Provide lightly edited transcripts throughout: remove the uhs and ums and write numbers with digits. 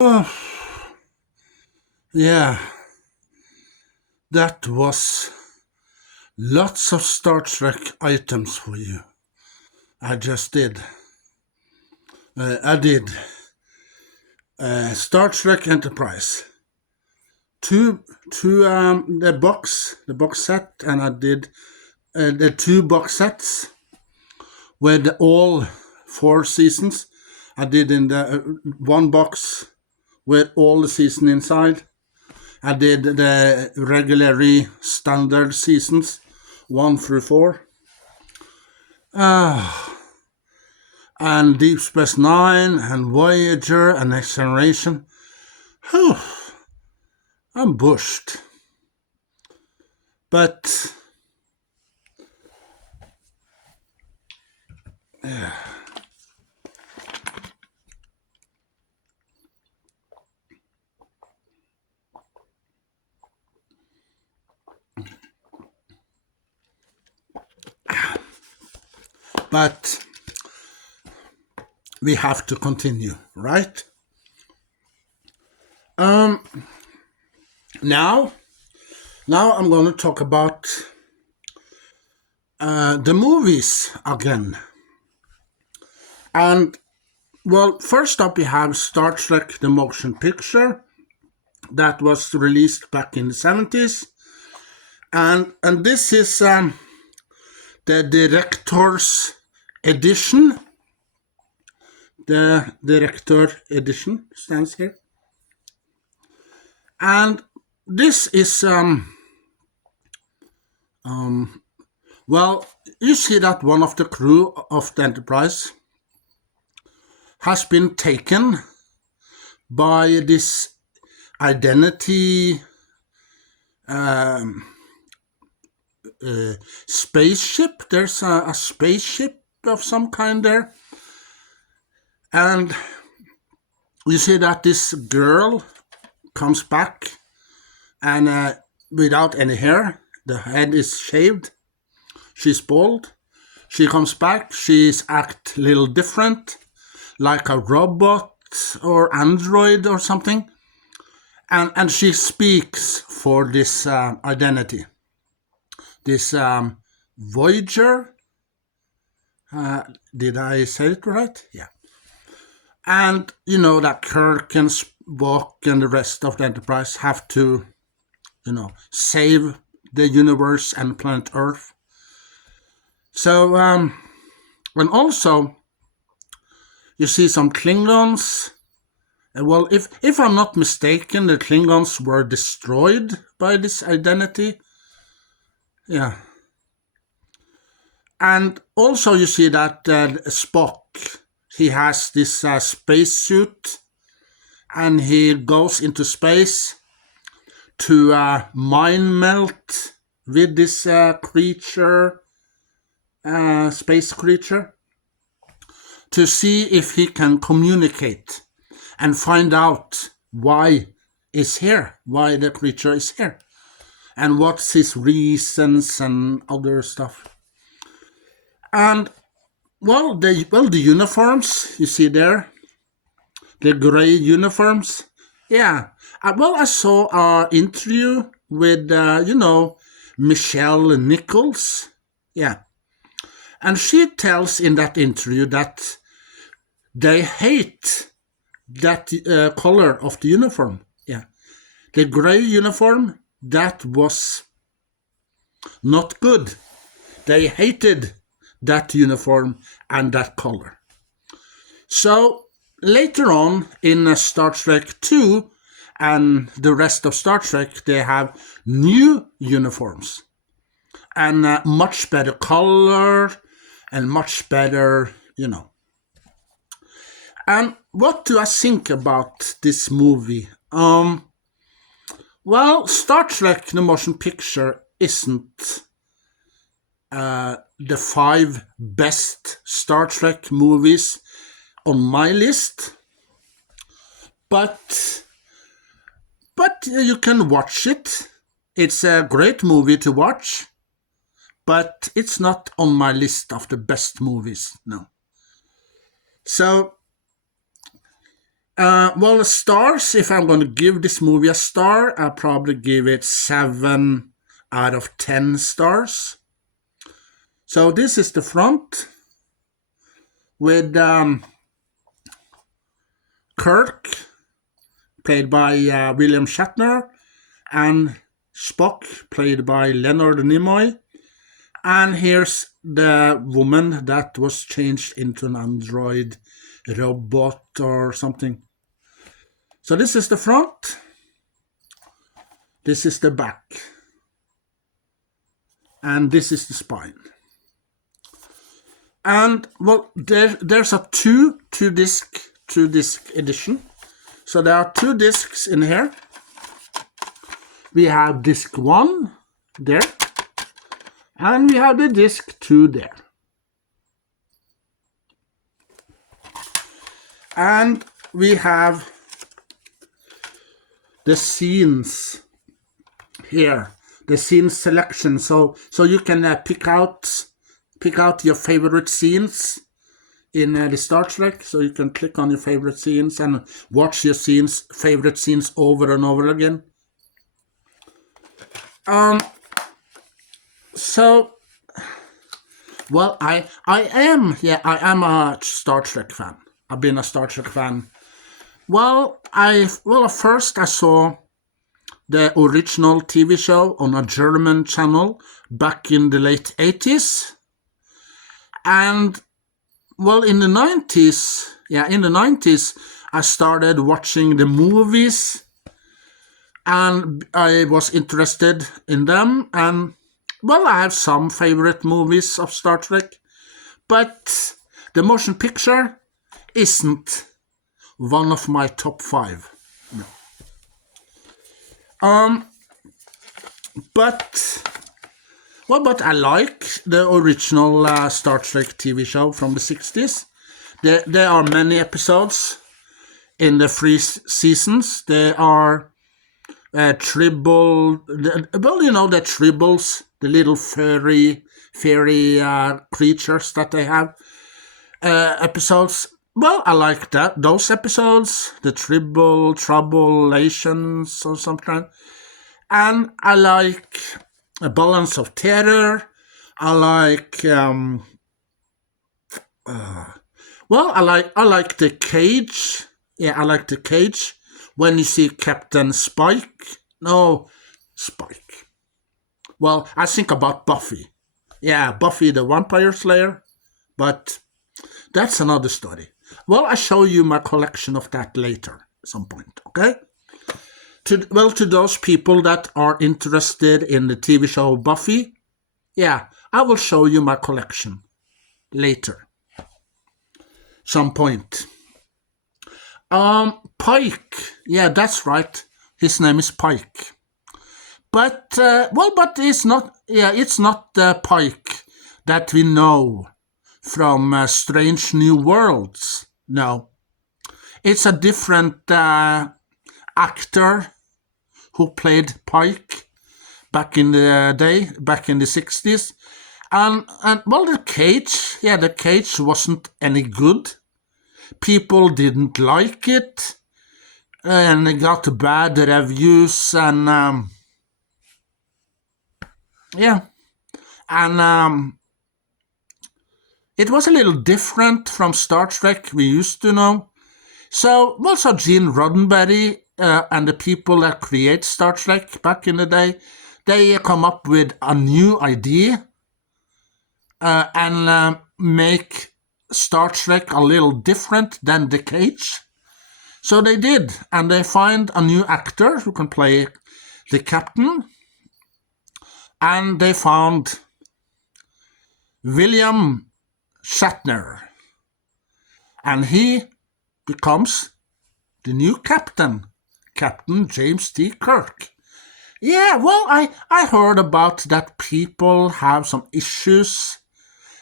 Oh, yeah, that was lots of Star Trek items for you. I just did. I did Star Trek Enterprise, two, the box set, and I did the two box sets with all four seasons. I did in the one box with all the season inside. I did the regularly standard seasons, 1 through 4. And Deep Space Nine and Voyager and Next Generation. Whew, I'm bushed. But but we have to continue, right? Um, now, now I'm going to talk about the movies again. And well, first up we have Star Trek: The Motion Picture that was released back in the 70s, and this is the director's edition. The director edition stands here, and this is well, you see that one of the crew of the Enterprise has been taken by this identity spaceship. There's a spaceship of some kind there. And you see that this girl comes back and without any hair. The head is shaved. She's bald. She comes back. She's act a little different, like a robot or android or something. And she speaks for this identity. This Voyager. Did I say it right? Yeah. And you know that Kirk and Spock and the rest of the Enterprise have to, save the universe and planet Earth. So, and also, you see some Klingons. Well, if I'm not mistaken, the Klingons were destroyed by this identity. Yeah. And also you see that Spock, he has this spacesuit, and he goes into space to mind melt with this creature, space creature, to see if he can communicate and find out why the creature is here, and what's his reasons and other stuff. And the uniforms you see there, the gray uniforms. Yeah. I saw an interview with Michelle Nichols. Yeah. And she tells in that interview that they hate that color of the uniform. Yeah. The gray uniform, that was not good. They hated that uniform and that color. So later on in Star Trek 2 and the rest of Star Trek, they have new uniforms and much better color and much better, And what do I think about this movie? Well, Star Trek: The Motion Picture isn't the 5 best Star Trek movies on my list, but you can watch it. It's a great movie to watch, but it's not on my list of the best movies, no. So Well, the stars, if I'm going to give this movie a star, I'll probably give it 7 out of 10 stars. So this is the front with Kirk, played by William Shatner, and Spock, played by Leonard Nimoy. And here's the woman that was changed into an android robot or something. So this is the front. This is the back. And this is the spine. And well, there's a two disc edition. So there are 2 discs in here. We have disc 1 there. And we have the disc 2 there. And we have the scenes here, the scene selection. So you can pick out your favorite scenes in the Star Trek. So you can click on your favorite scenes and watch your favorite scenes over and over again. So, well, I am a Star Trek fan. I've been a Star Trek fan. Well, at first I saw the original TV show on a German channel back in the late 80s. And, well, in the 90s, I started watching the movies, and I was interested in them. And, well, I have some favorite movies of Star Trek, but the motion picture isn't one of my top 5. No. But I like the original Star Trek TV show from the 60s. There are many episodes in the 3 seasons. There are the tribbles, the little fairy creatures that they have. Episodes. Well, I like those episodes, the Troublelations or something. And I like A Balance of Terror. I like, I like The Cage. Yeah, I like The Cage. When you see Captain Spike. No, Spike. Well, I think about Buffy. Yeah, Buffy the Vampire Slayer. But that's another story. Well, I'll show you my collection of that later, at some point, okay? To those people that are interested in the TV show Buffy, yeah, I will show you my collection later, some point. Pike, yeah, that's right. His name is Pike. But, but it's not the Pike that we know from Strange New Worlds. No. It's a different actor who played Pike back in the day, back in the 60s. And well, the Cage wasn't any good. People didn't like it. And it got bad reviews and it was a little different from Star Trek we used to know. So also Gene Roddenberry and the people that create Star Trek back in the day, they come up with a new idea and make Star Trek a little different than The Cage. So they did, and they find a new actor who can play the captain, and they found William Shatner, and he becomes the new captain, Captain James T. Kirk. Yeah, well, I heard about that people have some issues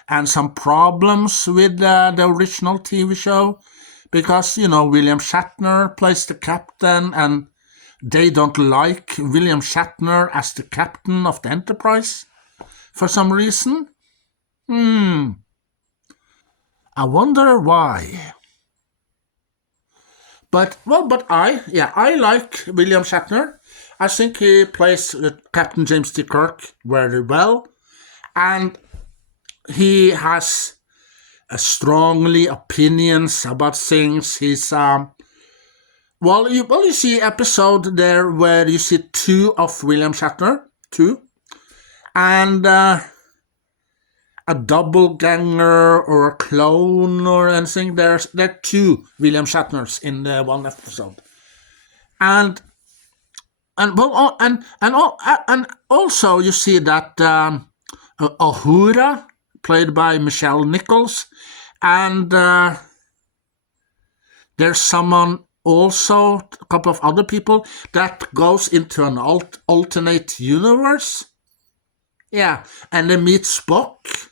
and some problems with the original TV show because, William Shatner plays the captain and they don't like William Shatner as the captain of the Enterprise for some reason. I wonder why. But I like William Shatner. I think he plays Captain James T. Kirk very well, and he has strongly opinions about things. He's you see episode there where you see two of William Shatner, and a doppelganger or a clone or anything. There are two William Shatners in the one episode, and also you see that Uhura, played by Michelle Nichols, and there's someone also, a couple of other people that goes into an alternate universe. Yeah, and they meet Spock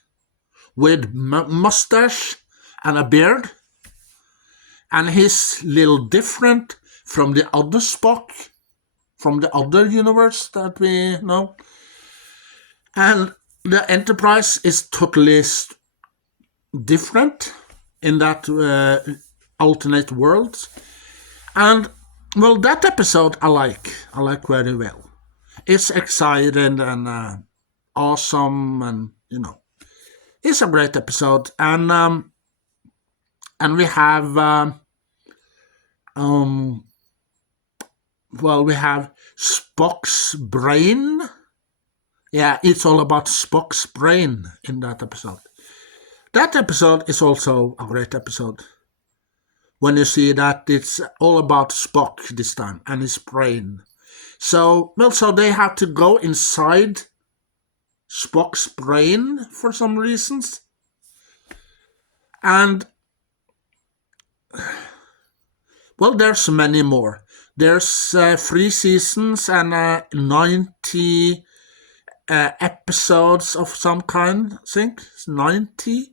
with mustache and a beard, and he's a little different from the other Spock, from the other universe that we know. And the Enterprise is totally different in that alternate world. And, well, that episode I like very well. It's exciting and awesome, and, it's a great episode. And we have, we have Spock's brain. Yeah, it's all about Spock's brain in that episode. That episode is also a great episode. When you see that it's all about Spock this time and his brain. So they have to go inside Spock's brain for some reasons. And, there's many more. There's 3 seasons and 90 episodes of some kind, I think. 90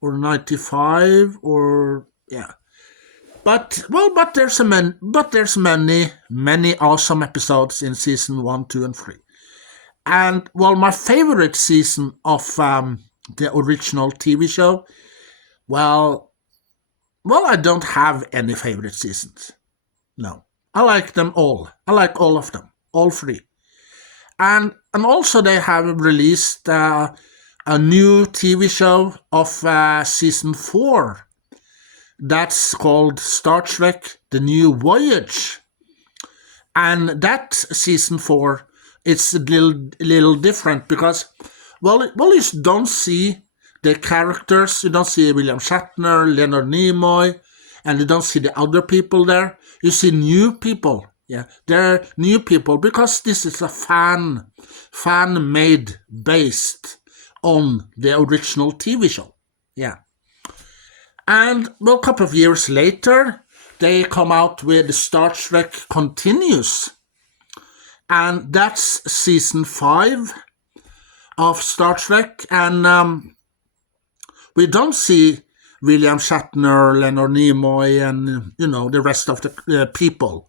or 95 or, yeah. But there's many awesome episodes in season 1, 2, and 3. And, my favorite season of the original TV show, I don't have any favorite seasons. No. I like them all. I like all of them. All 3. And also they have released a new TV show of season 4. That's called Star Trek The New Voyage. And that season 4, it's a little different because, you don't see the characters. You don't see William Shatner, Leonard Nimoy, and you don't see the other people there. You see new people. Yeah, they're new people because this is a fan-made based on the original TV show. Yeah. And, a couple of years later, they come out with Star Trek Continues. And that's season 5 of Star Trek. And we don't see William Shatner, Leonard Nimoy, and, the rest of the people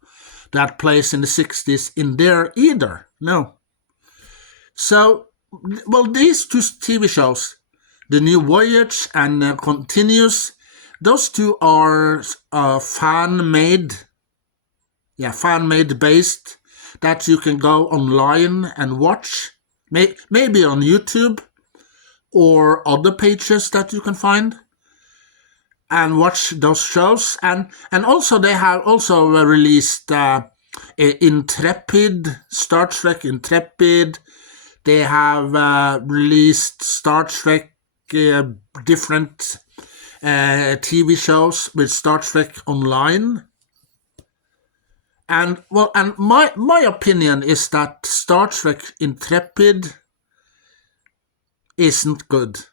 that plays in the 60s in there either. No. So, these 2 TV shows, The New Voyage and Continues, those 2 are fan-made based, that you can go online and watch, maybe on YouTube or other pages that you can find, and watch those shows. And also they have also released Intrepid, Star Trek Intrepid. They have released Star Trek different TV shows with Star Trek Online. And my opinion is that Star Trek Intrepid isn't good.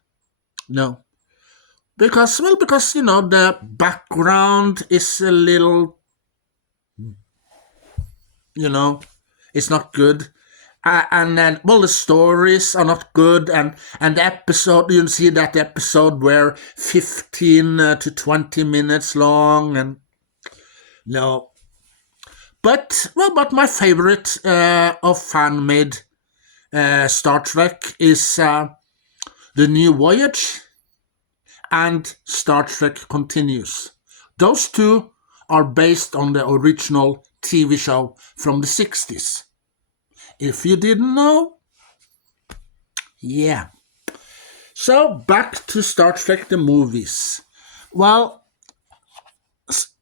No. Because the background is a little, it's not good. And then, the stories are not good, and the episode, you see that episode were 15 to 20 minutes long, and no. But my favorite of fan-made Star Trek is The New Voyage and Star Trek Continues. Those 2 are based on the original TV show from the 60s. If you didn't know, yeah. So back to Star Trek the movies. Well,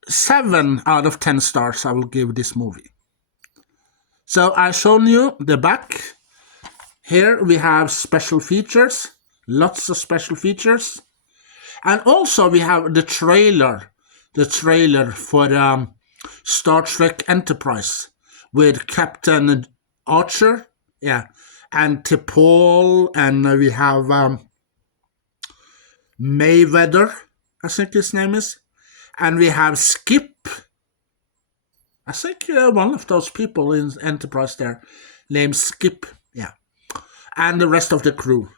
7 out of 10 stars I will give this movie. So I've shown you the back. Here we have special features, lots of special features. And also we have the trailer for Star Trek Enterprise with Captain Archer, yeah, and T'Pol, and we have Mayweather, I think his name is, and we have Skip. I think one of those people in Enterprise there, named Skip, yeah, and the rest of the crew,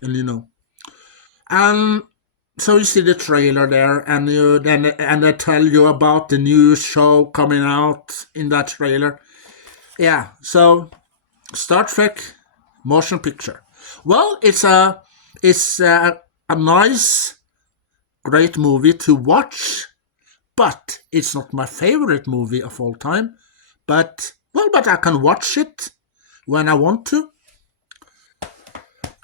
and and so you see the trailer there, and they tell you about the new show coming out in that trailer. Yeah, so Star Trek motion picture. Well, it's a nice, great movie to watch, but it's not my favorite movie of all time. But I can watch it when I want to.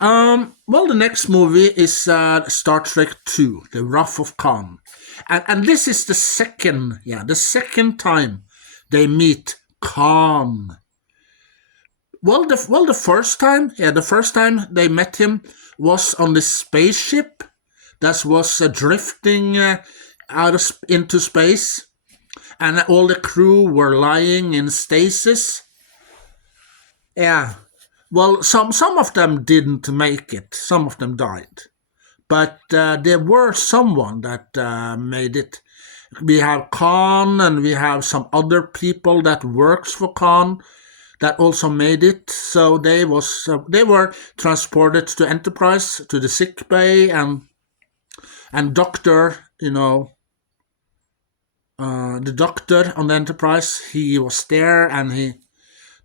The next movie is Star Trek II, The Wrath of Khan, and this is the second time they meet Khan. The first time they met him was on the spaceship that was drifting into space, and all the crew were lying in stasis. Yeah. Well, some of them didn't make it. Some of them died. But there were someone that made it. We have Khan, and we have some other people that works for Khan that also made it. So they were transported to Enterprise, to the sick bay, and doctor, the doctor on the Enterprise, he was there, and he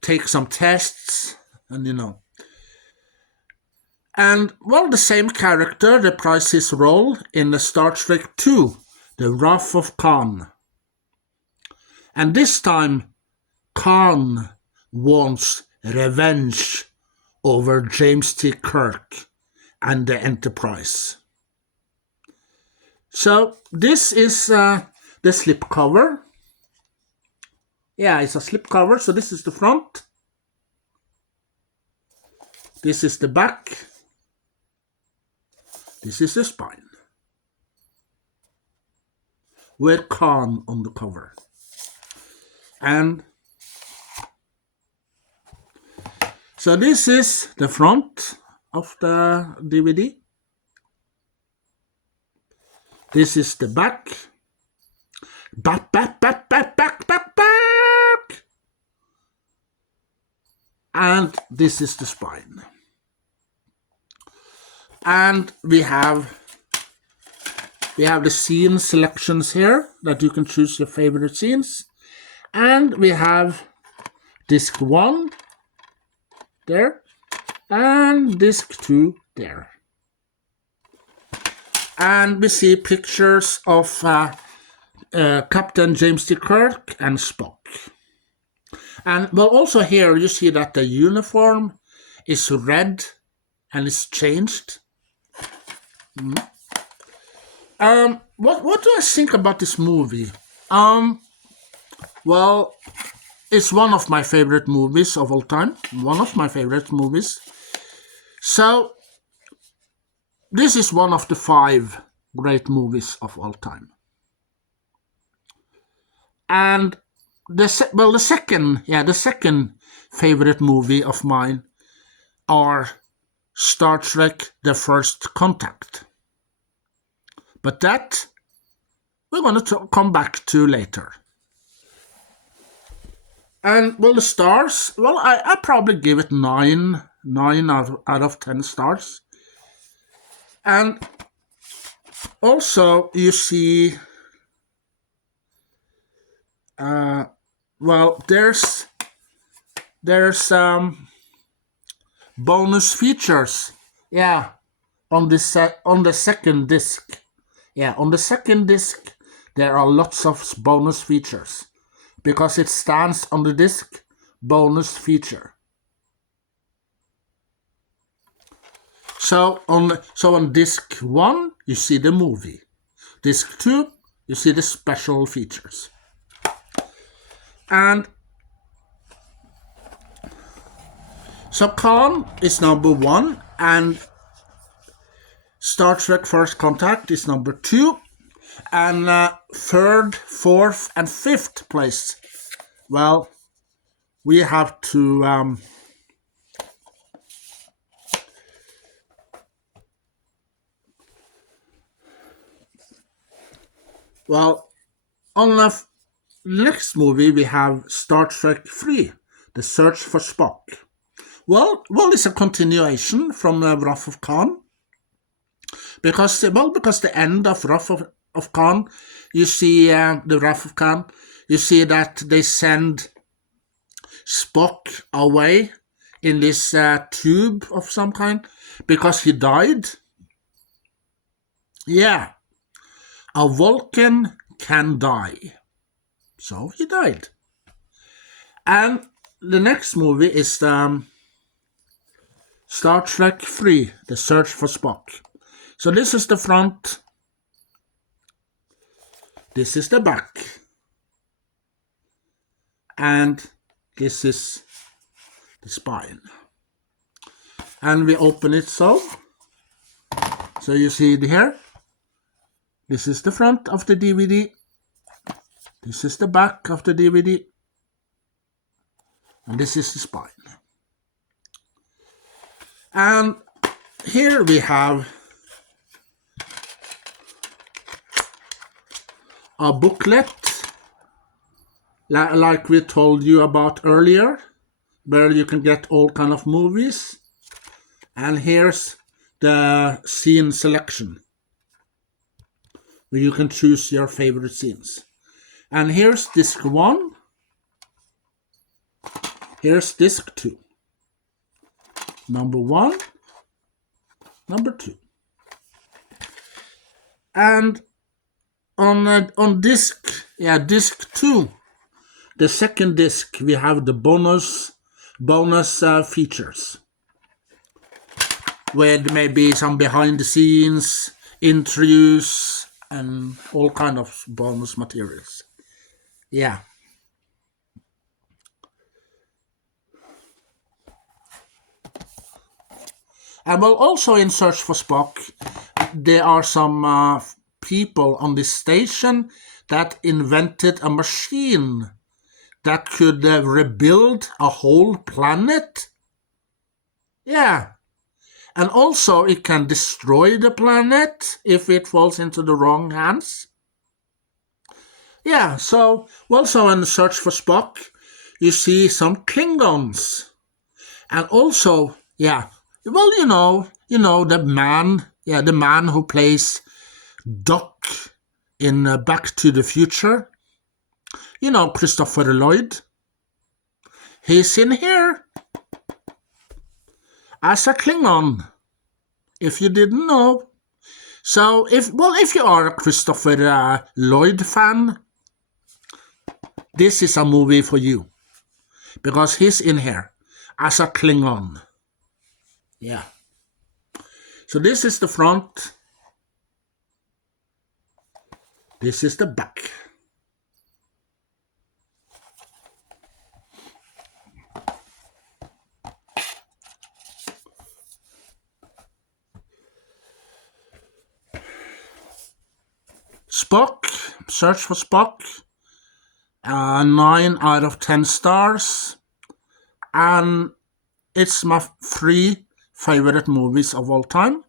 takes some tests. And the same character reprised his role in the Star Trek II, The Wrath of Khan. And this time, Khan wants revenge over James T. Kirk and the Enterprise. So this is the slipcover. Yeah, it's a slipcover, so this is the front. This is the back. This is the spine. With Khan on the cover. And so this is the front of the DVD. This is the back. Back. And this is the spine. And we have the scene selections here that you can choose your favorite scenes. And we have disc 1 there and disc 2 there. And we see pictures of Captain James T. Kirk and Spock. And also here you see that the uniform is red and it's changed. What do I think about this movie? It's one of my favorite movies of all time. One of my favorite movies. So, this is one of the 5 great movies of all time. And the second favorite movie of mine are Star Trek: The First Contact. But that we're going to come back to later. And the stars, I probably give it 9 out of 10 stars. And also you see there's bonus features, on the second disc. On the second disc there are lots of bonus features because it stands on the disc bonus feature. So on disc 1 you see the movie. Disc 2 you see the special features. And so Khan is number 1 and Star Trek First Contact is number 2, and 3rd, 4th, and 5th place. Well, we have to on the next movie we have Star Trek 3, The Search for Spock. Well, it's a continuation from Wrath of Khan. Because the end of Wrath of Khan, you see the Wrath of Khan, you see that they send Spock away in this tube of some kind because he died. Yeah, a Vulcan can die. So he died. And the next movie is Star Trek 3, The Search for Spock. So this is the front, this is the back, and this is the spine. And we open it so you see it here. This is the front of the DVD, this is the back of the DVD, and this is the spine. And here we have a booklet, like we told you about earlier, where you can get all kind of movies. And here's the scene selection, where you can choose your favorite scenes. And here's disc 1, here's disc 2. Number 1, number 2. And on disc 2, the second disc, we have the bonus features, where there may be some behind the scenes, interviews, and all kind of bonus materials. Yeah. And well, also in Search for Spock, there are some people on this station that invented a machine that could rebuild a whole planet. Yeah. And also it can destroy the planet if it falls into the wrong hands. Yeah, so in Search for Spock, you see some Klingons. And also, yeah, well, the man who plays Doc in Back to the Future, Christopher Lloyd, he's in here as a Klingon, if you didn't know. So if you are a Christopher Lloyd fan, this is a movie for you, because he's in here as a Klingon. Yeah. So this is the front. This is the back. Spock, Search for Spock, 9 out of 10 stars, and it's my 3 favorite movies of all time.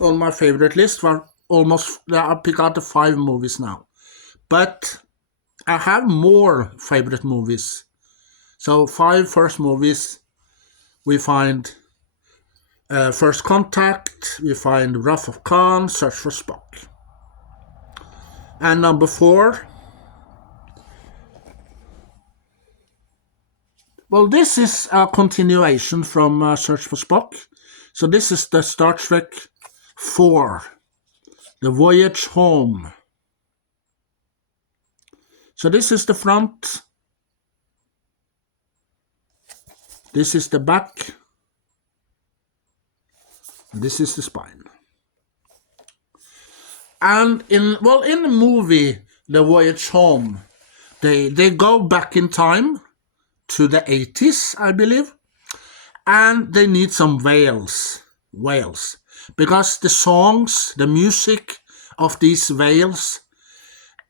On my favorite list were I pick out the 5 movies now, but I have more favorite movies. So 5 first movies, we find First Contact, we find Wrath of Khan, Search for Spock. And number 4, well, this is a continuation from Search for Spock. So this is the Star Trek 4, The Voyage Home. So this is the front. This is the back. This is the spine. And in the movie The Voyage Home, they go back in time to the 80s, I believe, and they need some whales, because the songs, the music of these whales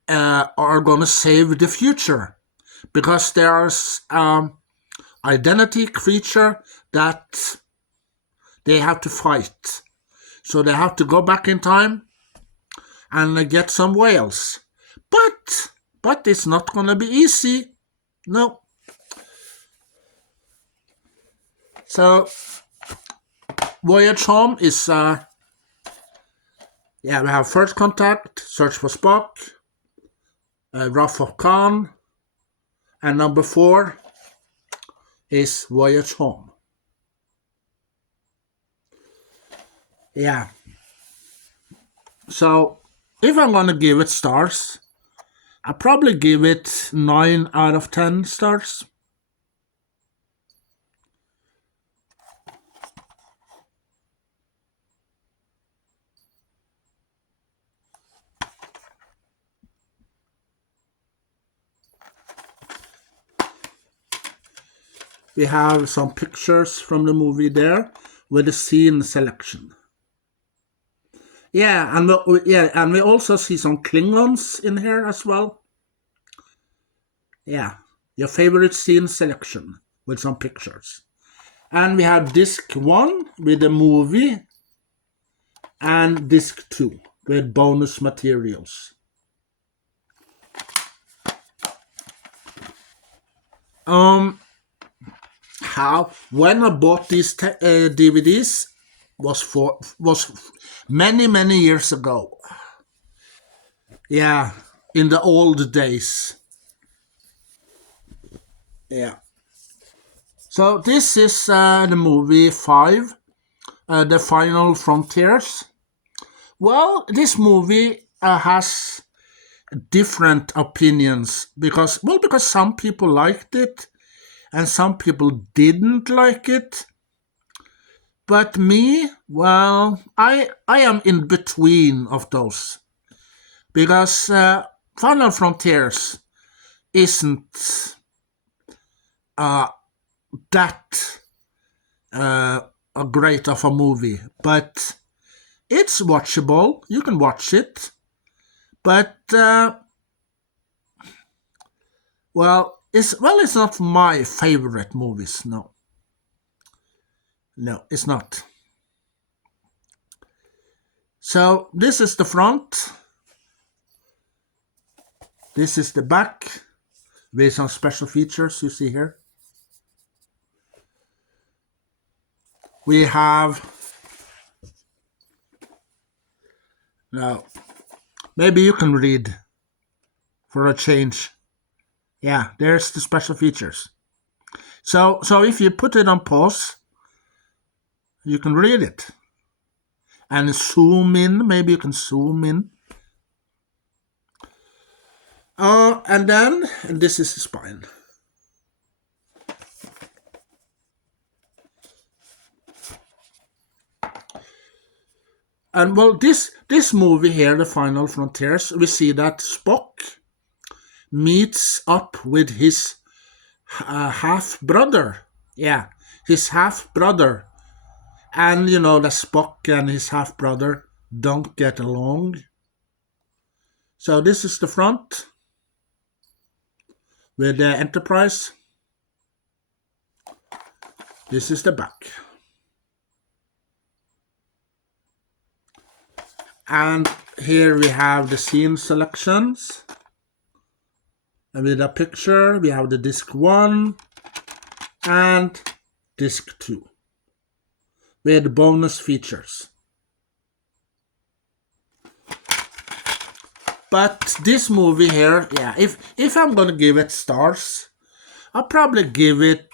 are gonna save the future, because there's identity creature that they have to fight. So they have to go back in time and get some whales. But it's not gonna be easy. No. So Voyage Home is we have First Contact, Search for Spock, Wrath of Khan, and number 4 is Voyage Home. Yeah. So if I'm gonna give it stars, I'll probably give it 9 out of 10 stars. We have some pictures from the movie there with the scene selection. Yeah, and we also see some Klingons in here as well. Yeah, your favorite scene selection with some pictures. And we have disc 1 with the movie and disc 2 with bonus materials. When I bought these DVDs was many years ago. Yeah, in the old days. Yeah. So this is the movie 5, The Final Frontiers. Well, this movie has different opinions because some people liked it and some people didn't like it. But me, well, I am in between of those, because Final Frontiers isn't that a great of a movie, but it's watchable. You can watch it, but it's not my favorite movies. No, it's not. So this is the front. This is the back with some special features you see here. We have now. Maybe you can read for a change. Yeah, there's the special features. So if you put it on pause, you can read it. And zoom in, maybe you can zoom in. And then this is the spine. And well, this movie here, The Final Frontiers, we see that Spock meets up with his half-brother. Yeah, his half-brother. And you know that Spock and his half-brother don't get along. So this is the front with the Enterprise. This is the back. And here we have the scene selections. And with a picture, we have the disc 1 and disc 2 with bonus features. But this movie here, yeah, if I'm gonna give it stars, I'll probably give it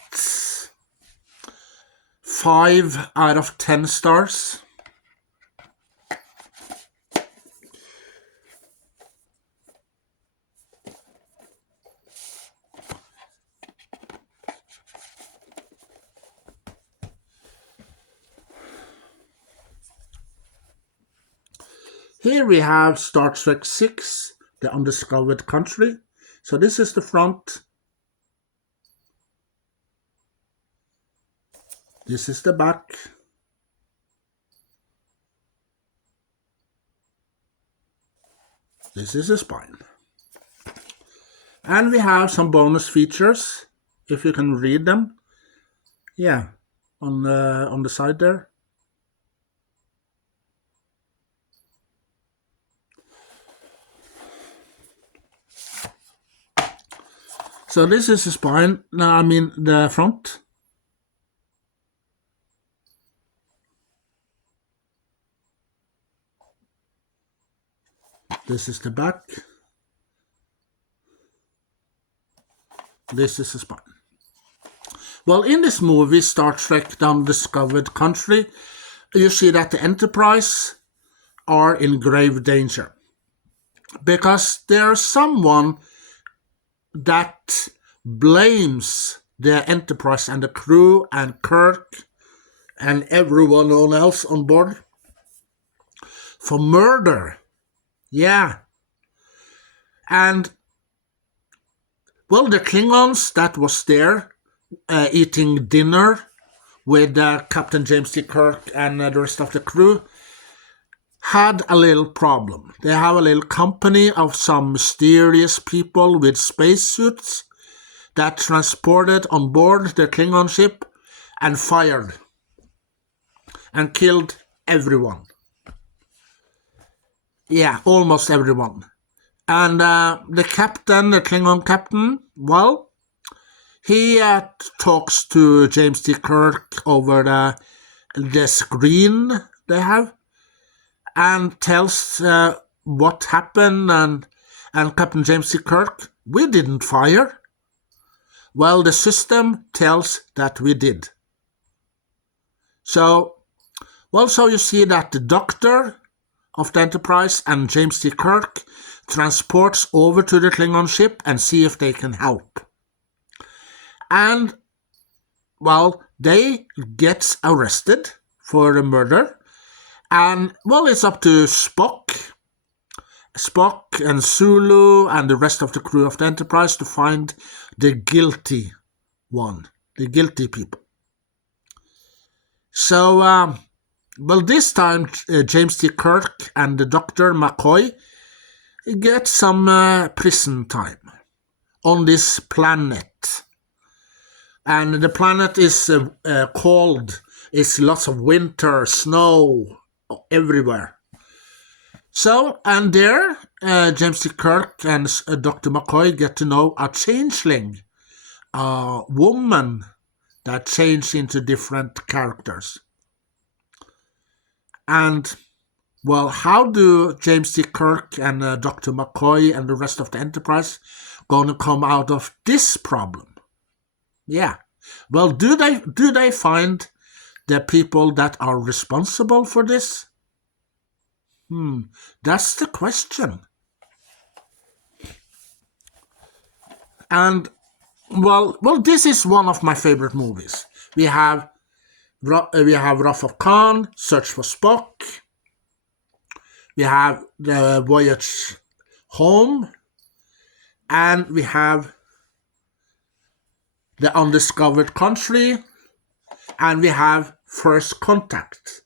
5 out of 10 stars. Here we have Star Trek 6, The Undiscovered Country. So this is the front. This is the back. This is the spine. And we have some bonus features, if you can read them. Yeah, on the side there. So this is the spine, I mean the front. This is the back. This is the spine. Well, in this movie, Star Trek The Undiscovered Country, you see that the Enterprise are in grave danger. Because there's someone that blames the Enterprise and the crew and Kirk and everyone else on board for murder. Yeah. And, well, the Klingons that was there eating dinner with Captain James T. Kirk and the rest of the crew had a little problem. They have a little company of some mysterious people with spacesuits that transported on board the Klingon ship and fired and killed everyone. Yeah, almost everyone. And the captain, the Klingon captain, well, he talks to James T. Kirk over the screen they have and tells what happened, and Captain James T. Kirk, we didn't fire. Well, the system tells that we did. So you see that the doctor of the Enterprise and James T. Kirk transports over to the Klingon ship and see if they can help. And, well, they get arrested for the murder. And, well, it's up to Spock and Sulu and the rest of the crew of the Enterprise to find the guilty one, the guilty people. So, well, this time James T. Kirk and the Dr. McCoy get some prison time on this planet. And the planet is cold. It's lots of winter, snow everywhere. So, and there, James T. Kirk and Dr. McCoy get to know a changeling, a woman that changed into different characters. And, well, how do James T. Kirk and Dr. McCoy and the rest of the Enterprise going to come out of this problem? Yeah. Well, do they find the people that are responsible for this? That's the question. And, well, this is one of my favorite movies. We have Wrath of Khan, Search for Spock. We have The Voyage Home. And we have The Undiscovered Country. And we have First Contact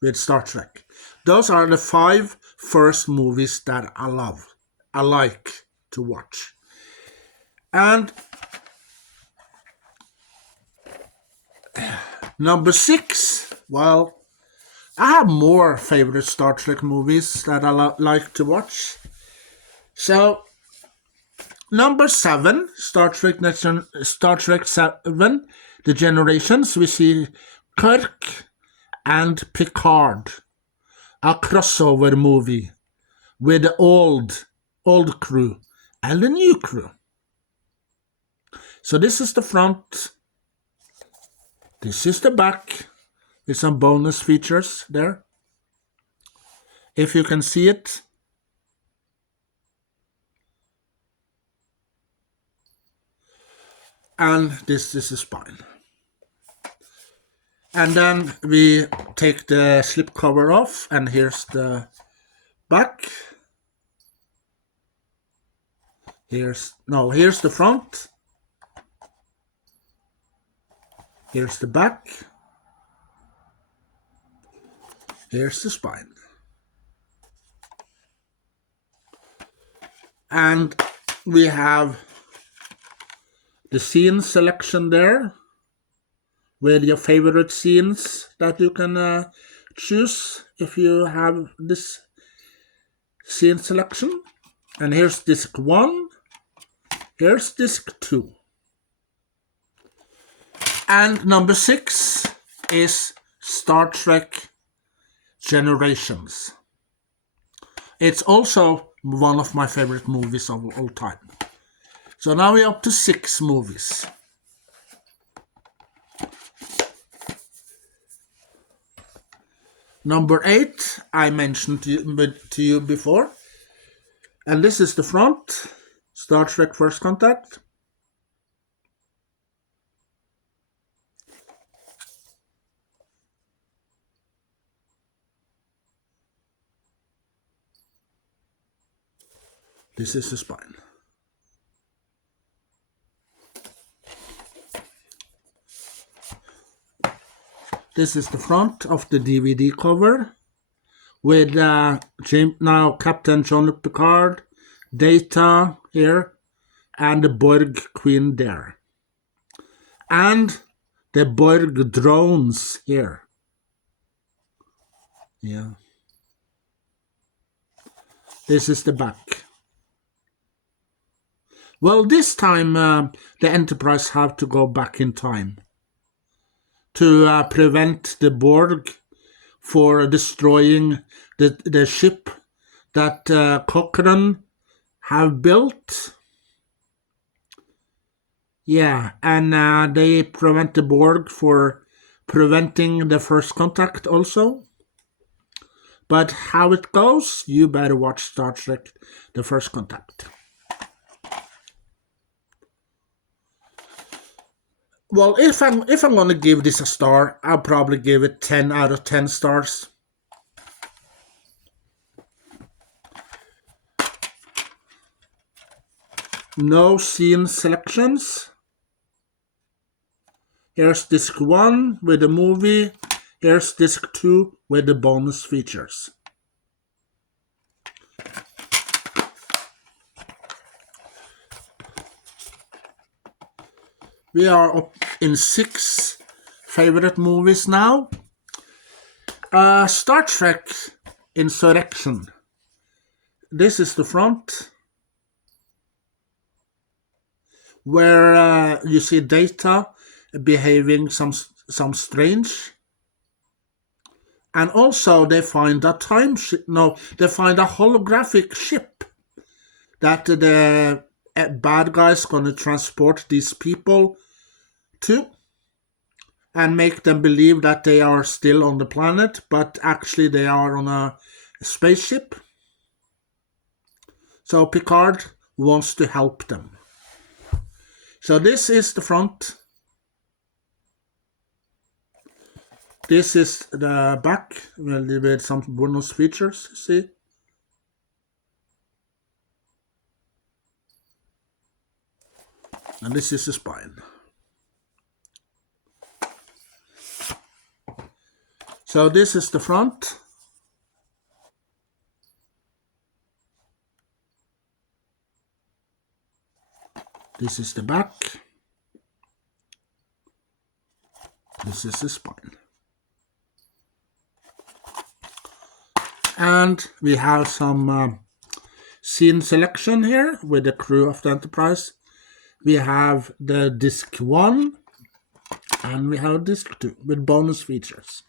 with Star Trek. Those are the 5 first movies that I love. I like to watch. And number 6, well, I have more favorite Star Trek movies that I like to watch. So, number 7, Star Trek 7, The Generations, we see Kirk and Picard, a crossover movie with the old crew and the new crew. So this is the front. This is the back with some bonus features there, if you can see it. And this is the spine. And then we take the slipcover off, and here's the back. Here's the front. Here's the back. Here's the spine. And we have the scene selection there, with your favorite scenes that you can choose if you have this scene selection. And here's disc 1, here's disc 2. And number 6 is Star Trek Generations. It's also one of my favorite movies of all time. So now we're up to 6 movies. Number 8, I mentioned to you before. And this is the front, Star Trek First Contact. This is the spine. This is the front of the DVD cover with now Captain Jean-Luc Picard, Data here, and the Borg Queen there. And the Borg drones here. Yeah. This is the back. Well, this time the Enterprise have to go back in time to prevent the Borg for destroying the ship that Cochrane have built. Yeah, and they prevent the Borg for preventing the First Contact also. But how it goes, you better watch Star Trek The First Contact. Well, if I'm gonna give this a star, I'll probably give it 10 out of 10 stars. No scene selections. Here's disc 1 with the movie. Here's disc 2 with the bonus features. We are up in 6 favorite movies now. Star Trek Insurrection. This is the front, where you see Data behaving some strange. And also they find a time ship. No, they find a holographic ship that the bad guys gonna transport these people to and make them believe that they are still on the planet, but actually they are on a spaceship. So Picard wants to help them. So this is the front. This is the back with some bonus features, see? And this is the spine. So this is the front. This is the back. This is the spine. And we have some scene selection here with the crew of the Enterprise. We have the disc 1 and we have disc 2 with bonus features.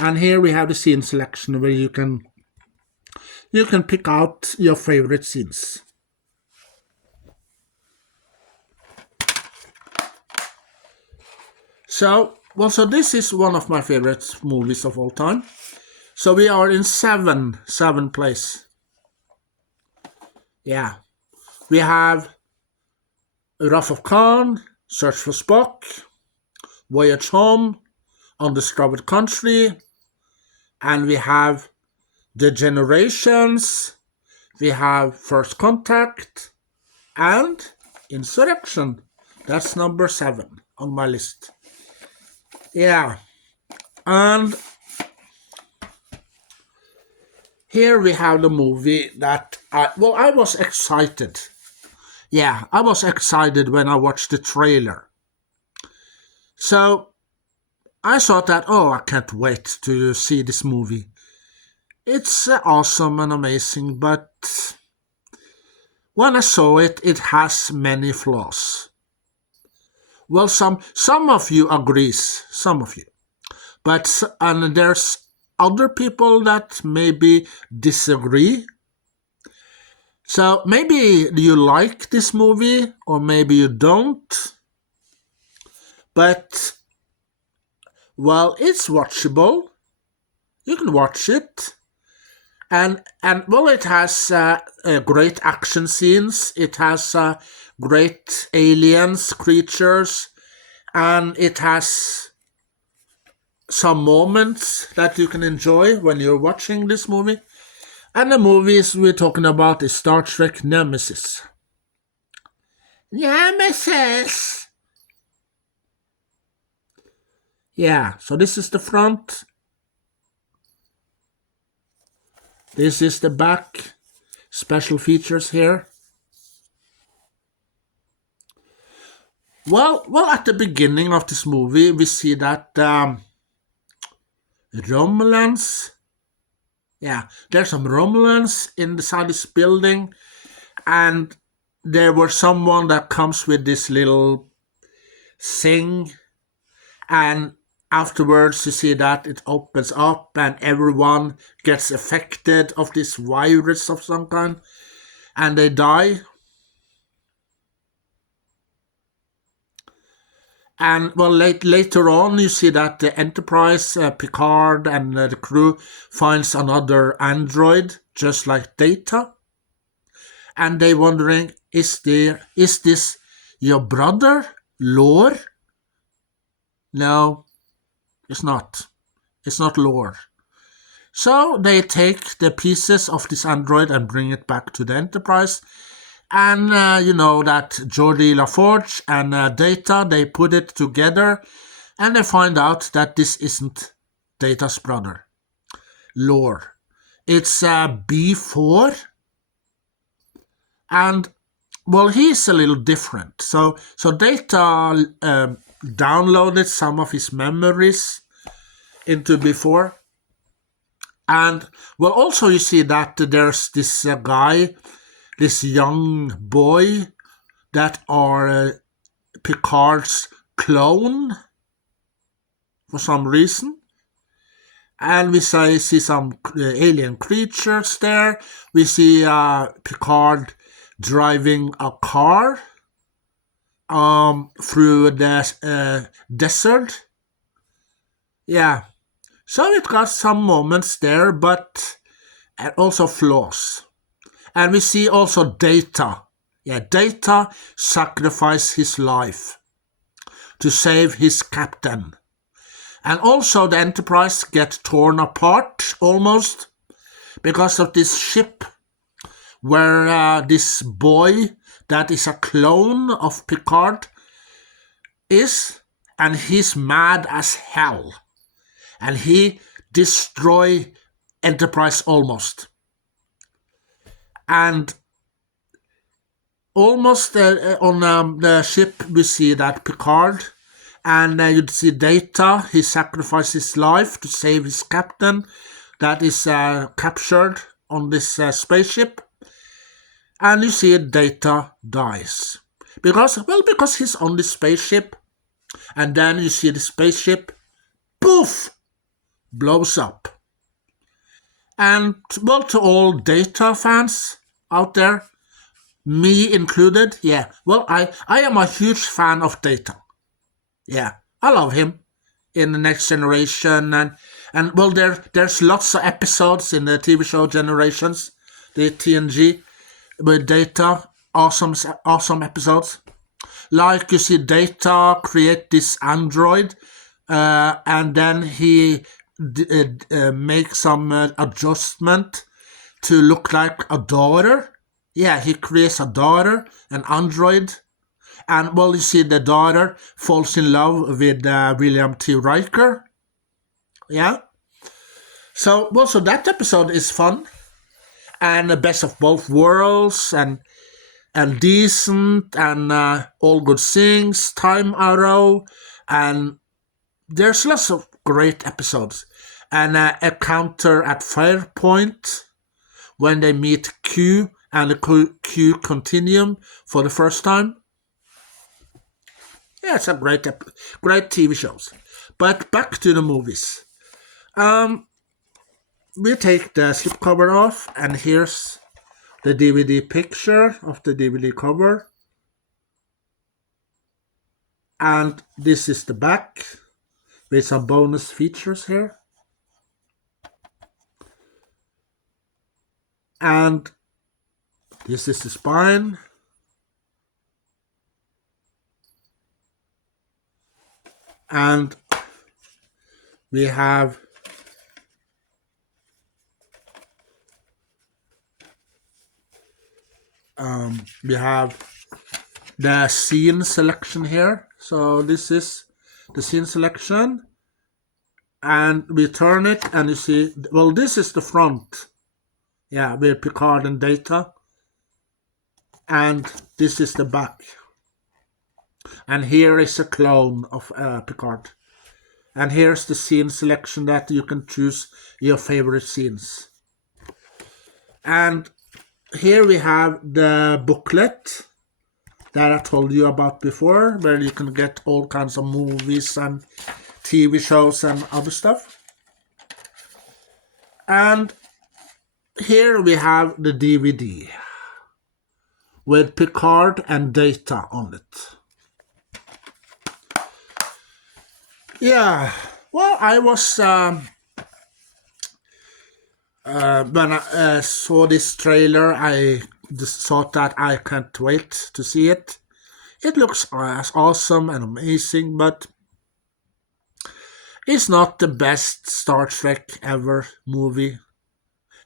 And here we have the scene selection where you can pick out your favorite scenes. So this is one of my favorite movies of all time. So we are in 7 place. Yeah. We have Wrath of Khan, Search for Spock, Voyage Home, Undiscovered Country, and we have The Generations, we have First Contact, and Insurrection. That's number 7 on my list. Yeah, and here we have the movie that I was excited. Yeah, I was excited when I watched the trailer. So I thought that, I can't wait to see this movie. It's awesome and amazing, but when I saw it, it has many flaws. Well, some of you agrees, some of you, and there's other people that maybe disagree. So maybe you like this movie, or maybe you don't. But, well, it's watchable. You can watch it. And well, it has great action scenes. It has great aliens, creatures. And it has some moments that you can enjoy when you're watching this movie. And the movies we're talking about is Star Trek Nemesis. Nemesis! Yeah, so this is the front. This is the back. Special features here. Well, at the beginning of this movie, we see that Romulans. Yeah, there's some Romulans inside this building, and there was someone that comes with this little thing, and afterwards you see that it opens up and everyone gets affected of this virus of some kind, and they die. And well, later on, you see that the Enterprise, Picard, and the crew finds another android, just like Data. And they wondering, is this your brother, Lore? No, it's not. It's not Lore. So they take the pieces of this android and bring it back to the Enterprise. And you know that Geordi LaForge and Data, they put it together, and they find out that this isn't Data's brother, Lore. It's B4, and well, he's a little different. So Data downloaded some of his memories into B4, and well, also you see that there's this guy, this young boy that are Picard's clone for some reason. And we see some alien creatures there. We see Picard driving a car through the desert. Yeah. So it got some moments there, but also flaws. And we see also Data. Yeah, Data sacrificed his life to save his captain. And also the Enterprise get torn apart almost because of this ship where this boy that is a clone of Picard is, and he's mad as hell. And he destroy Enterprise almost. And almost on the ship we see that Picard, and you see Data, he sacrificed his life to save his captain that is captured on this spaceship. And you see Data dies. Because he's on the spaceship, and then you see the spaceship, poof, blows up. And well, to all Data fans out there, me included, yeah, well, I am a huge fan of Data. Yeah, I love him in The Next Generation, and well, there's lots of episodes in the TV show Generations, the TNG, with Data, awesome episodes. Like you see Data create this android, and then he make some adjustment to look like a daughter. Yeah, he creates a daughter, an android. And, well, you see the daughter falls in love with William T. Riker. Yeah. So that episode is fun. And the best of both worlds, and decent, and all good things, Time Arrow, and there's lots of great episodes. And a counter at Firepoint, when they meet Q and the Q Continuum for the first time. Yeah, it's a great TV shows. But back to the movies. We take the slipcover off, and here's the DVD picture of the DVD cover. And this is the back with some bonus features here. And this is the spine. And we have the scene selection here. So this is the scene selection, and we turn it, and you see, well, this is the front, yeah, with Picard and Data, and this is the back, and here is a clone of Picard, and here's the scene selection that you can choose your favorite scenes. And here we have the booklet that I told you about before, where you can get all kinds of movies and TV shows and other stuff. And here we have the DVD with Picard and Data on it. Yeah, well, I was when I saw this trailer, I just thought that I can't wait to see it. It looks awesome and amazing, but it's not the best Star Trek ever movie.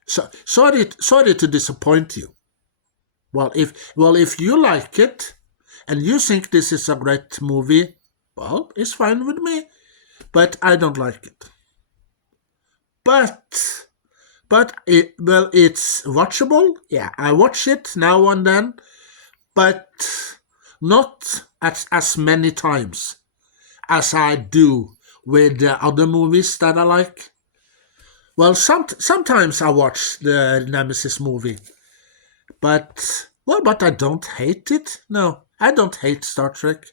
So sorry to disappoint you. Well, if you like it and you think this is a great movie, well, it's fine with me. But I don't like it. But it's watchable. Yeah, I watch it now and then, but not as many times as I do with the other movies that I like. Well, sometimes I watch the Nemesis movie, but I don't hate it. No, I don't hate Star Trek.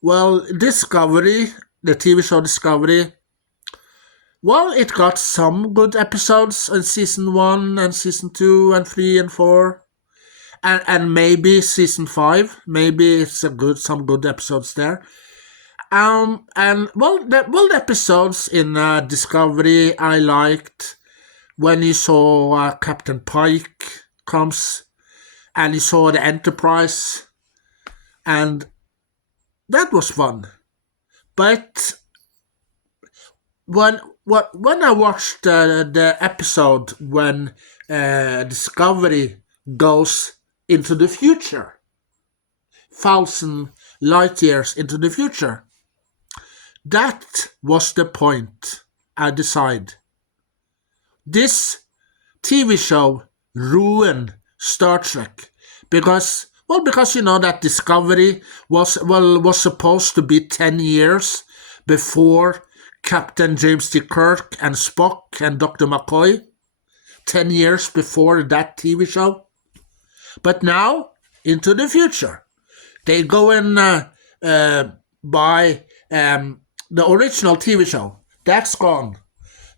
Well, Discovery, the TV show Discovery, well, it got some good episodes in season 1 and season 2 and 3 and 4, and maybe season 5. Maybe it's some good episodes there. And the episodes in Discovery I liked when you saw Captain Pike comes, and you saw the Enterprise, and that was fun. But when I watched the episode when Discovery goes into the future, 1,000 light years into the future, that was the point I decided. This TV show ruined Star Trek because you know that Discovery was supposed to be 10 years before Captain James T. Kirk and Spock and Dr. McCoy, 10 years before that TV show. But now, into the future, they go and buy the original TV show. That's gone.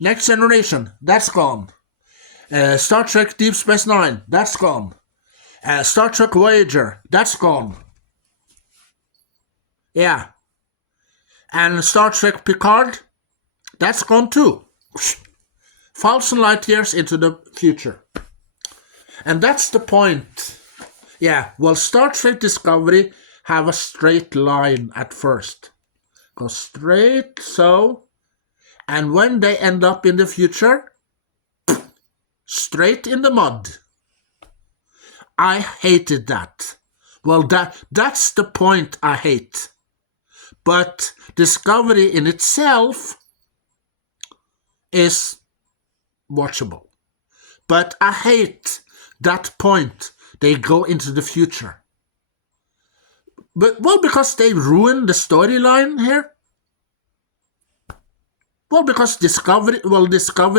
Next Generation, that's gone. Star Trek Deep Space Nine, that's gone. Star Trek Voyager, that's gone. Yeah. And Star Trek Picard, that's gone too. 1,000 light years into the future. And that's the point. Yeah, well, Star Trek Discovery have a straight line at first. Go straight, so. And when they end up in the future, straight in the mud. I hated that. Well, that's the point I hate. But Discovery in itself is watchable. But I hate that point. They go into the future. But, well, because they ruined the storyline here. Well, because Discovery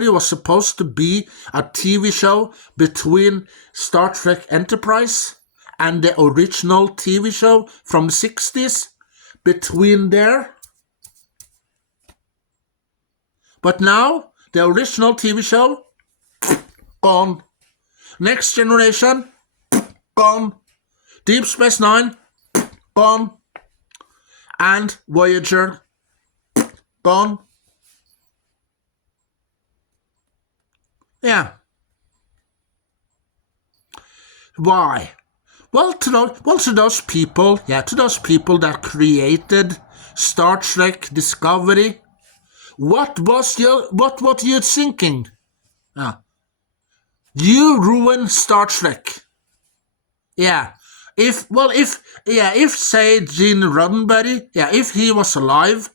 was supposed to be a TV show between Star Trek Enterprise and the original TV show from the 60s. Between there. But now, the original TV show, gone. Next Generation, gone. Deep Space Nine, gone. And Voyager, gone. Yeah. Why? Well, to those people that created Star Trek Discovery, what were you thinking? You ruined Star Trek. Yeah. If say Gene Roddenberry, if he was alive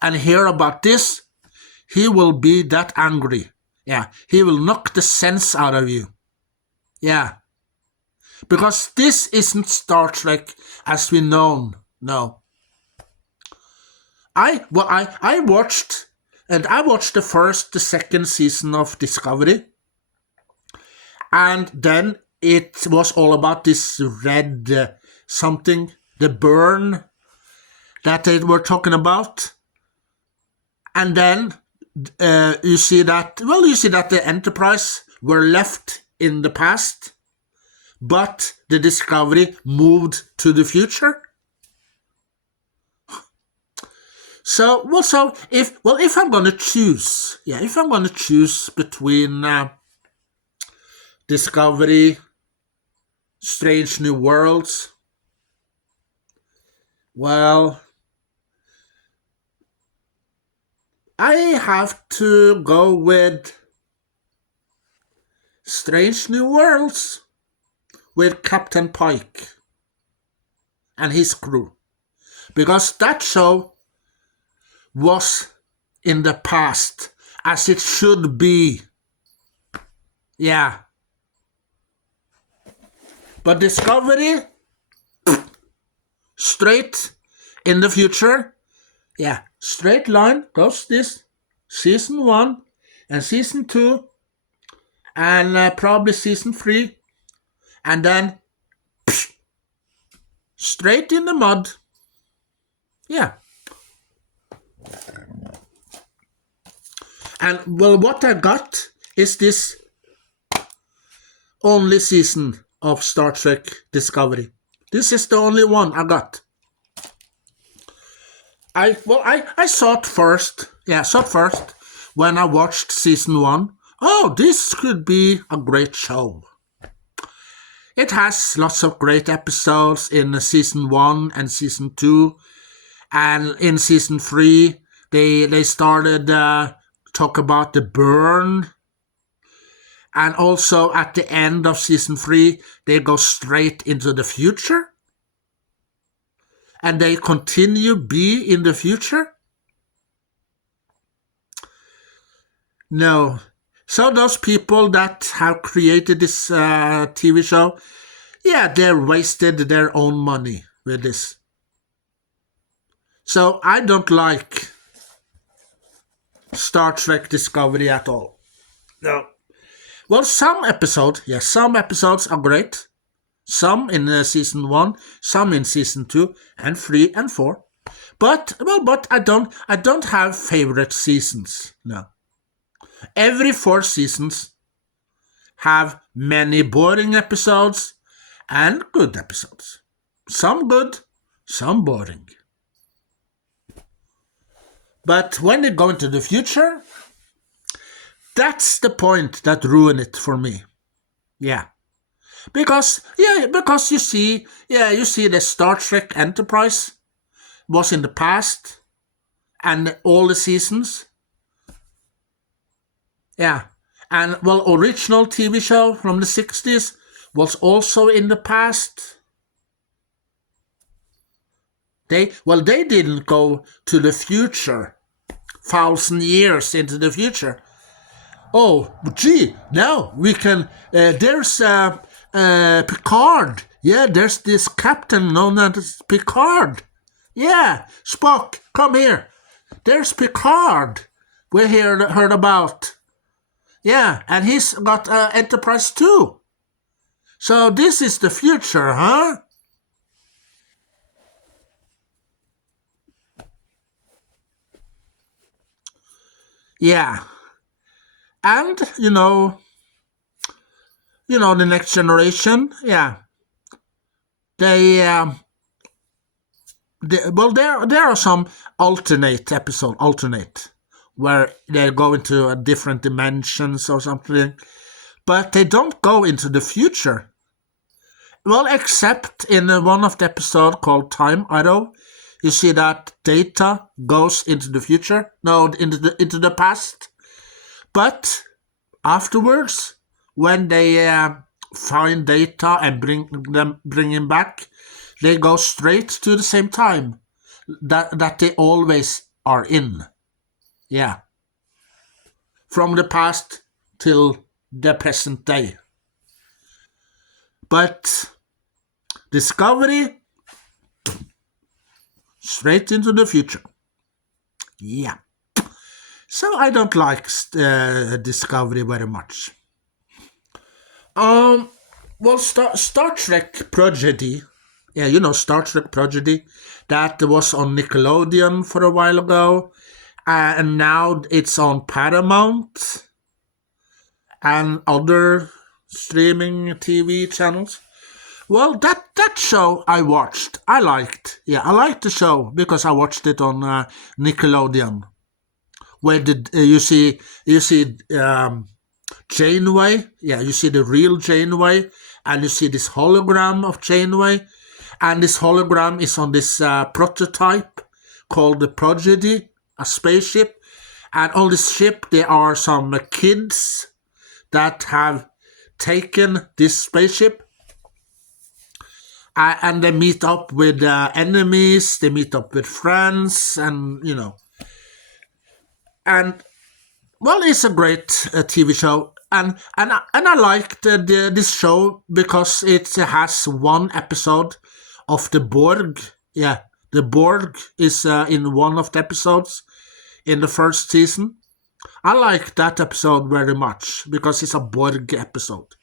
and hear about this, he will be that angry. Yeah. He will knock the sense out of you. Yeah. Because this isn't Star Trek as we know. No. I watched the first, the second season of Discovery. And then it was all about this red something, the burn that they were talking about. And then you see that the Enterprise were left in the past. But the Discovery moved to the future. So if I'm going to choose, between Discovery, Strange New Worlds, well, I have to go with Strange New Worlds. With Captain Pike and his crew. Because that show was in the past, as it should be. Yeah. But Discovery, straight in the future. Yeah, straight line goes this. Season 1 and Season 2 and probably Season 3. And then, straight in the mud. Yeah. And, well, what I got is this only season of Star Trek Discovery. This is the only one I got. I saw it first. Yeah, saw it first when I watched Season 1. Oh, this could be a great show. It has lots of great episodes in Season 1 and Season 2. And in Season 3, they started talk about the burn. And also at the end of Season 3, they go straight into the future. And they continue be in the future. No. So those people that have created this TV show, yeah, they wasted their own money with this. So I don't like Star Trek Discovery at all. No. Well, some episodes are great. Some in Season 1, some in Season 2, and 3 and 4. But I don't have favorite seasons. No. Every 4 seasons have many boring episodes and good episodes. Some good, some boring. But when they go into the future, that's the point that ruined it for me. Yeah. Because you see the Star Trek Enterprise was in the past and all the seasons. Yeah. And well, original TV show from the 60s was also in the past. They didn't go to the future, 1,000 years into the future. Oh, gee, now we can. There's Picard. Yeah, there's this captain known as Picard. Yeah, Spock, come here. There's Picard. We heard about. Yeah, and he's got Enterprise too. So this is the future, huh? Yeah, and the next generation. Yeah, they well, there are some alternate where they go into a different dimensions or something, but they don't go into the future. Well, except in one of the episodes called Time Arrow, you see that Data goes into the future, no, into the past. But afterwards, when they find Data and bring him back, they go straight to the same time that they always are in. Yeah, from the past till the present day. But Discovery, straight into the future. Yeah. So I don't like Discovery very much. Um, well, Star Trek Prodigy. Yeah, Star Trek Prodigy. That was on Nickelodeon for a while ago. And now it's on Paramount and other streaming TV channels. Well, that show I watched, I liked. Yeah, I liked the show because I watched it on Nickelodeon. Where you see Janeway? Yeah, you see the real Janeway, and you see this hologram of Janeway, and this hologram is on this prototype called the Prodigy, a spaceship, and on this ship there are some kids that have taken this spaceship, and they meet up with enemies, they meet up with friends, and well, it's a great TV show, and I liked this show because it has one episode of the Borg. Yeah, the Borg is in one of the episodes in the first season. I like that episode very much because it's a Borg episode.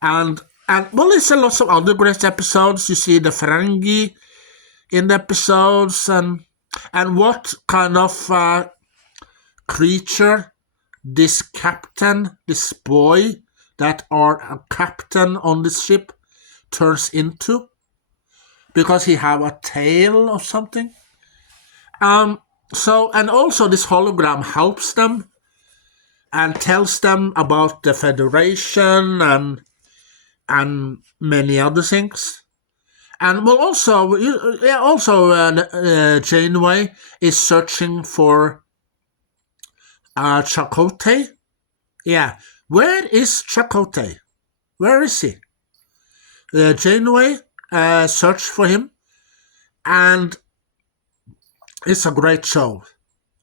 And well, it's a lot of other great episodes. You see the Ferengi in the episodes, and what kind of creature this captain, this boy that are a captain on this ship turns into, because he have a tail or something. So, and also this hologram helps them and tells them about the Federation and many other things. And well, also Janeway is searching for Chakotay. Yeah, where is Chakotay? Where is he? Janeway searched for him, and it's a great show.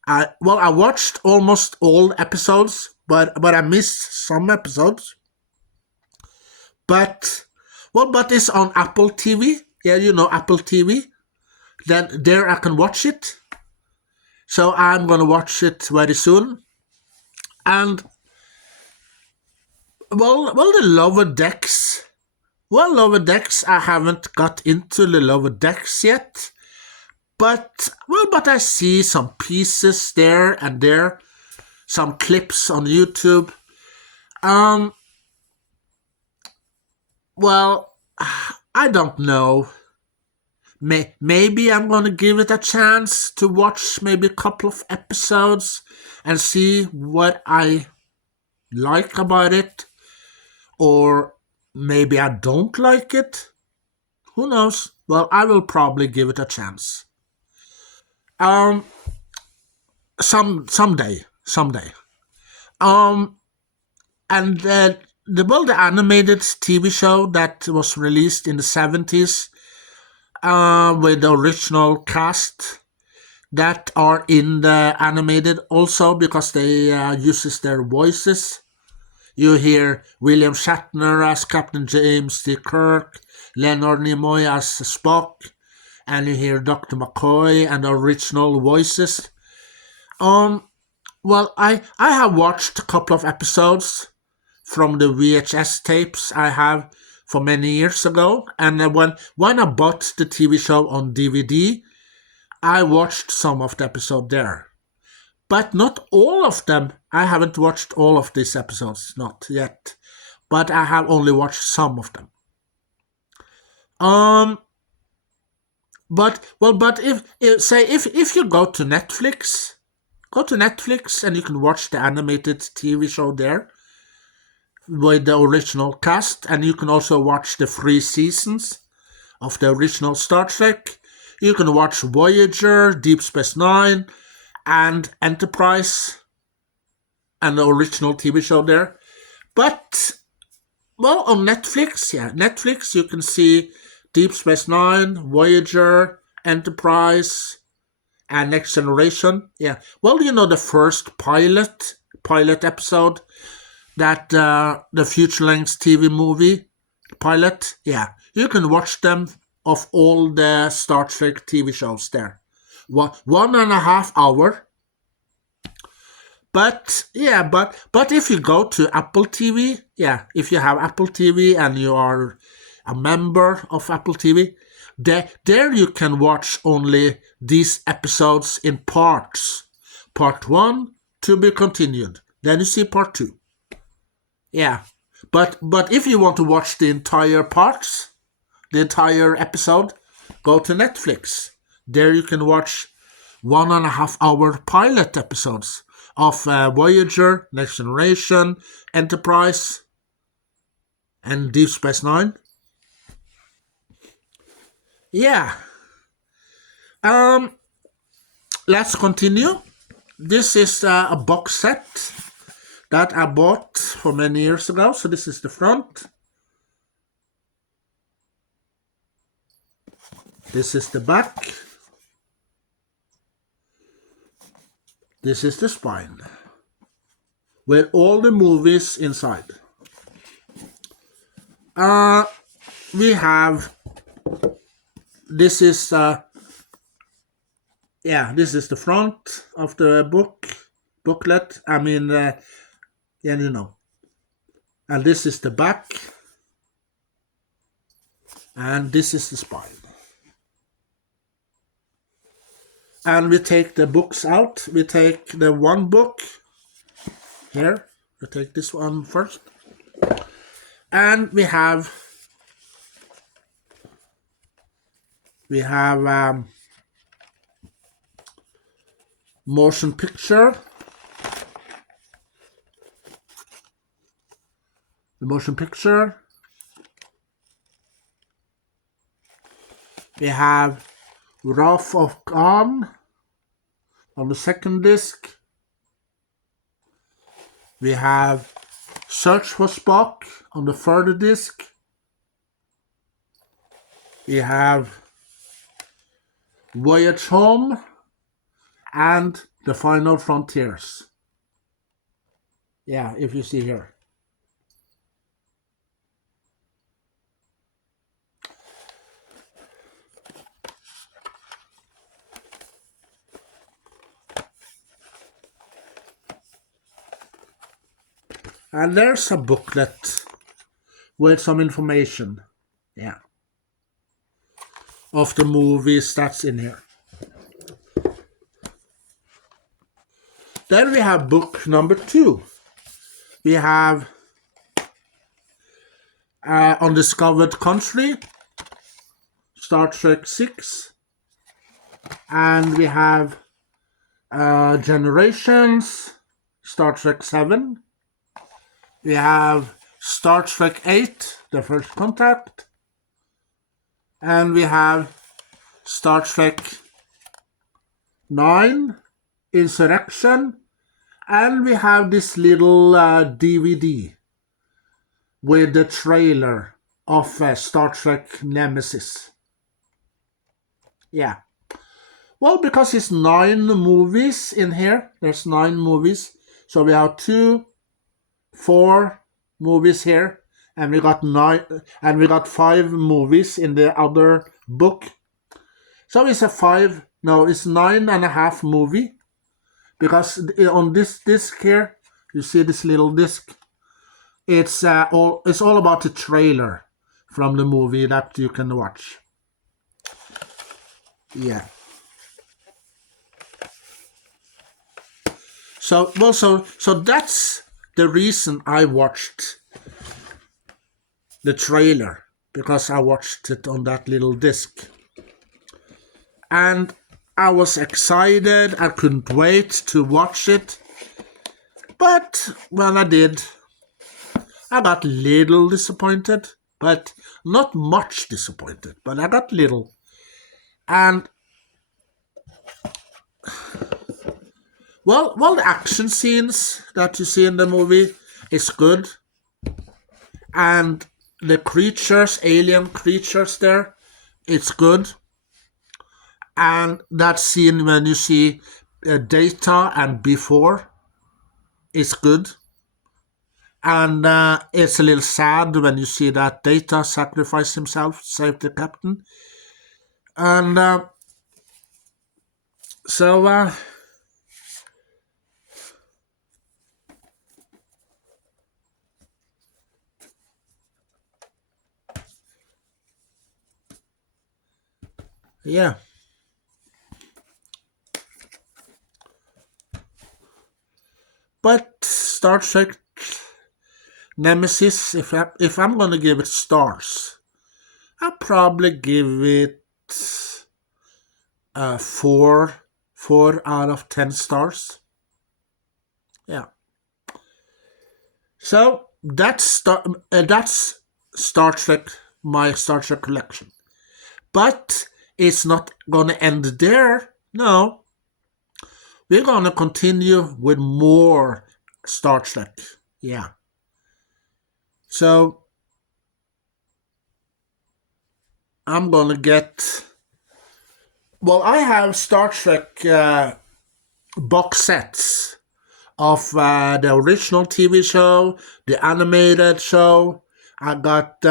I watched almost all episodes, but I missed some episodes. But it's on Apple TV. Yeah, Apple TV. Then there I can watch it. So I'm gonna watch it very soon. And the Lower Decks. Well, Lower Decks, I haven't got into the Lower Decks yet. But I see some pieces there and there, some clips on YouTube. Well, I don't know. Maybe I'm gonna give it a chance to watch maybe a couple of episodes and see what I like about it, or maybe I don't like it. Who knows? Well, I will probably give it a chance. Um, someday. Um, and the animated TV show that was released in the 70s with the original cast that are in the animated also because they uses their voices. You hear William Shatner as Captain James T. Kirk, Leonard Nimoy as Spock, and you hear Dr. McCoy and the original voices. Well, I have watched a couple of episodes from the VHS tapes I have for many years ago, and when I bought the TV show on DVD, I watched some of the episode there. But not all of them. I haven't watched all of these episodes, not yet. But I have only watched some of them. Um, but if you go to Netflix, and you can watch the animated TV show there with the original cast, and you can also watch the 3 seasons of the original Star Trek. You can watch Voyager, Deep Space Nine, and Enterprise, and the original TV show there. But, well, on Netflix you can see Deep Space Nine, Voyager, Enterprise, and Next Generation. Yeah, well, the first pilot episode that the future-length TV movie pilot. Yeah, you can watch them of all the Star Trek TV shows there. 1.5 hour. But if you go to Apple TV, if you have Apple TV and you are a member of Apple TV, there you can watch only these episodes in parts. Part 1 to be continued. Then you see part 2. Yeah. But if you want to watch the entire parts, the entire episode, go to Netflix. There you can watch 1.5 hour pilot episodes of Voyager, Next Generation, Enterprise, and Deep Space Nine. Yeah. Let's continue. This is a box set that I bought for many years ago. So this is the front. This is the back. This is the spine. With all the movies inside. We have... This is... this is the front of the booklet. I mean... And this is the back. And this is the spine. And we take the books out. We take the one book. Here. We take this one first. And we have... motion picture. The motion picture. We have Wrath of Khan on the second disc. We have Search for Spock on the third disc. We have Voyage Home and The Final Frontiers. Yeah, if you see here. And there's a booklet with some information, of the movies that's in here. Then we have book number 2. We have Undiscovered Country, Star Trek 6, and we have Generations, Star Trek 7. We have Star Trek 8, The First Contact. And we have Star Trek 9, Insurrection. And we have this little DVD with the trailer of Star Trek Nemesis. Yeah. Well, because it's 9 movies in here. There's 9 movies. So we have 4 movies here. And we got 5 movies in the other book. So it's it's 9.5 movie. Because on this disc here, you see this little disc. It's all about the trailer from the movie that you can watch. Yeah. So that's the reason I watched the trailer, because I watched it on that little disc. And I was excited. I couldn't wait to watch it. But when I did, I got little disappointed, but not much disappointed, but I got little. And well, the action scenes that you see in the movie is good. And the creatures, alien creatures there, it's good. And that scene when you see Data and before is good. And it's a little sad when you see that Data sacrifice himself, save the captain. And yeah. But Star Trek Nemesis, if I'm gonna give it stars, I'll probably give it 4 out of 10 stars. Yeah. So that's Star Trek, my Star Trek collection. But it's not gonna end there. No, we're gonna continue with more Star Trek. Yeah. So I'm gonna get. Well, I have Star Trek box sets of the original TV show, the animated show. I got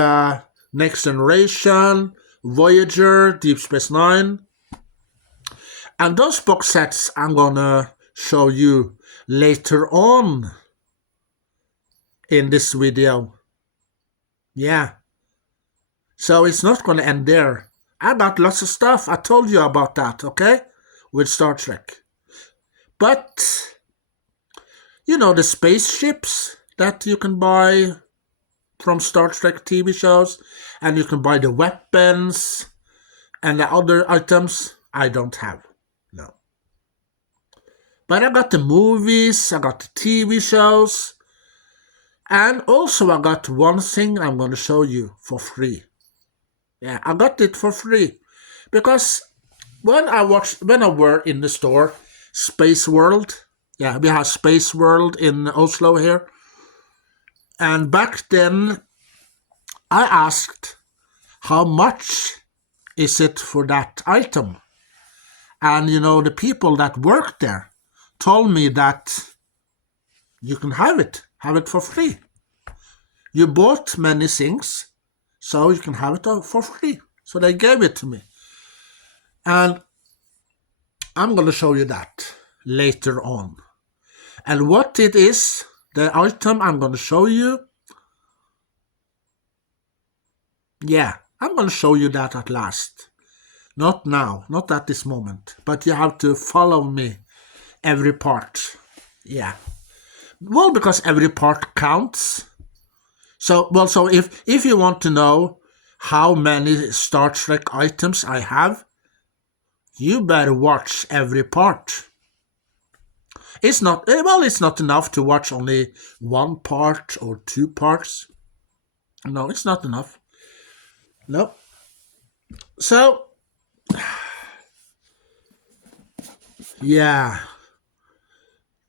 Next Generation, Voyager, Deep Space Nine. And those box sets I'm gonna show you later on in this video. Yeah. So it's not gonna end there. I got lots of stuff. I told you about that, okay? With Star Trek. But, you know, the spaceships that you can buy from Star Trek TV shows, and you can buy the weapons and the other items, I don't have. No. But I got the movies, I got the TV shows, and also I got one thing I'm going to show you for free. Yeah, I got it for free. Because when I were in the store, Space World, yeah, we have Space World in Oslo here. And back then, I asked, how much is it for that item? And, you know, the people that worked there told me that you can have it for free. You bought many things, so you can have it for free. So they gave it to me. And I'm going to show you that later on. And what it is, the item I'm going to show you, yeah, I'm going to show you that at last. Not now, not at this moment, but you have to follow me every part. Yeah. Well, because every part counts. So if you want to know how many Star Trek items I have, you better watch every part. It's not enough to watch only one part or 2 parts. No, it's not enough. No. So, yeah.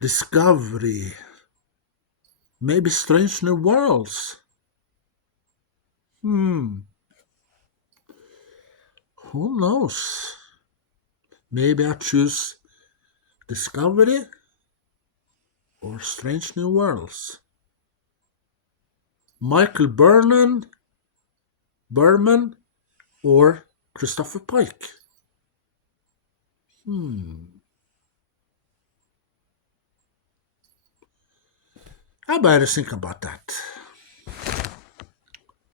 Discovery. Maybe Strange New Worlds. Who knows? Maybe I choose Discovery or Strange New Worlds. Michael Berman, or Christopher Pike. I better think about that.